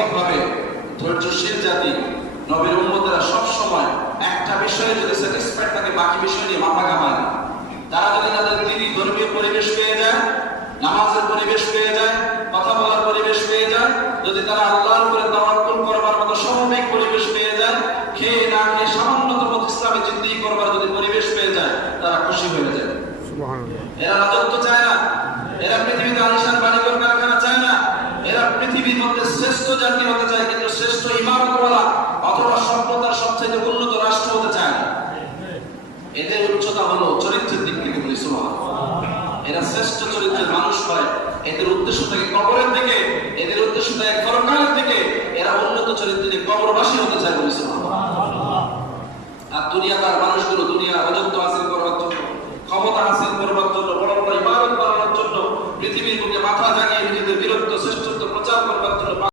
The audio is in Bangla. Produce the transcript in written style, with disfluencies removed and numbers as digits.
স্বাভাবিকভাবে ধৈর্যশীল জাতি। নবীর উম্মতেরা সব সময় একটা বিষয়ে যদি স্যাটিসফাইড থাকে বাকি বিষয় নিয়ে মাথা ঘামায় না। তারা যদি তাদের দিনই ধর্মীয় পরিবেশ পেয়ে যায়, নামাজের পরিবেশ পেয়ে যায়, কথা বলার পরিবেশ পেয়ে যায়, যদি তারা আল্লাহর উপরে তাওয়াক্কুল করবার মতো স্বাভাবিক পরিবেশ পেয়ে যায়, খেয়ে না খেয়ে সামান্যতম ইসলামে জিন্দেগি করবার যদি পরিবেশ পেয়ে যায়, তারা খুশি হয়ে যায়। এরা রাজত্ব চায় না, এরা পৃথিবীতে আলিশান বাড়িঘর কারখানা চায় না, এরা পৃথিবীর মধ্যে শ্রেষ্ঠ জাতি হতে চায়, কিন্তু শ্রেষ্ঠ ইমারতওয়ালা অথবা সভ্যতার সবচেয়ে উন্নত রাষ্ট্র হতে চায় না। এদের উচ্চতা হলো চরিত্রের দিক থেকে বলি সুবহানাল্লাহ। এরা শ্রেষ্ঠ চরিত্রের মানুষ হয়। এদের উদ্দেশ্য থেকে কবরের দিকে, এদের উদ্দেশ্য থেকে পরকালের দিকে। এরা উন্নত চরিত্রে কবরবাসী হতে চায় বলি সুবহানাল্লাহ। আর দুনিয়াদার মানুষগুলো দুনিয়া